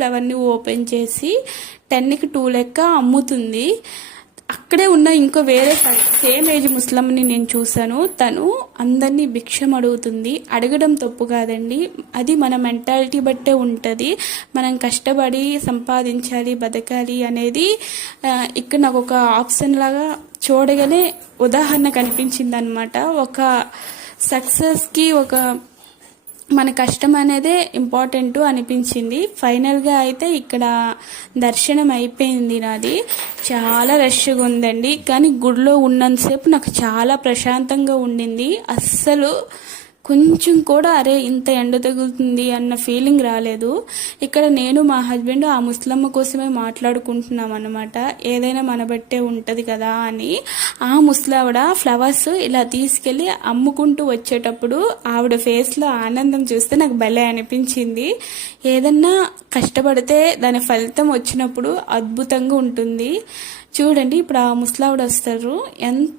ఫ్లవర్ని open చేసి 10కి 2 లెక్క అమ్ముతుంది. అక్కడే ఉన్న ఇంకో వేరే సేమ్ ఏజ్ ముస్లింని నేను చూశాను. తను అందరినీ భిక్షం అడుగుతుంది. అడగడం తప్పు కాదండి, అది మన మెంటాలిటీ బట్టే ఉంటుంది. మనం కష్టపడి సంపాదించాలి, బతకాలి అనేది ఇక్కడ నాకు ఒక ఆప్షన్ లాగా చూడగానే ఉదాహరణ కనిపించింది అనమాట. ఒక సక్సెస్కి ఒక మన కష్టం అనేదే ఇంపార్టెంట్ అనిపించింది. ఫైనల్గా అయితే ఇక్కడ దర్శనం అయిపోయింది నాది. చాలా రష్గా ఉందండి, కానీ గుడిలో ఉన్నంతసేపు నాకు చాలా ప్రశాంతంగా ఉండింది. అస్సలు కొంచెం కూడా అరే ఇంత ఎండ తగులుతుంది అన్న ఫీలింగ్ రాలేదు. ఇక్కడ నేను మా హస్బెండ్ ఆ ముస్లమ్మ కోసమే మాట్లాడుకుంటున్నాం అనమాట. ఏదైనా మన బట్టే ఉంటుంది కదా అని. ఆ ముస్లావిడ ఫ్లవర్స్ ఇలా తీసుకెళ్ళి అమ్ముకుంటూ వచ్చేటప్పుడు ఆవిడ ఫేస్లో ఆనందం చూస్తే నాకు భలే అనిపించింది. ఏదన్నా కష్టపడితే దాని ఫలితం వచ్చినప్పుడు అద్భుతంగా ఉంటుంది. చూడండి ఇప్పుడు ఆ ముస్లావిడ వస్తారు, ఎంత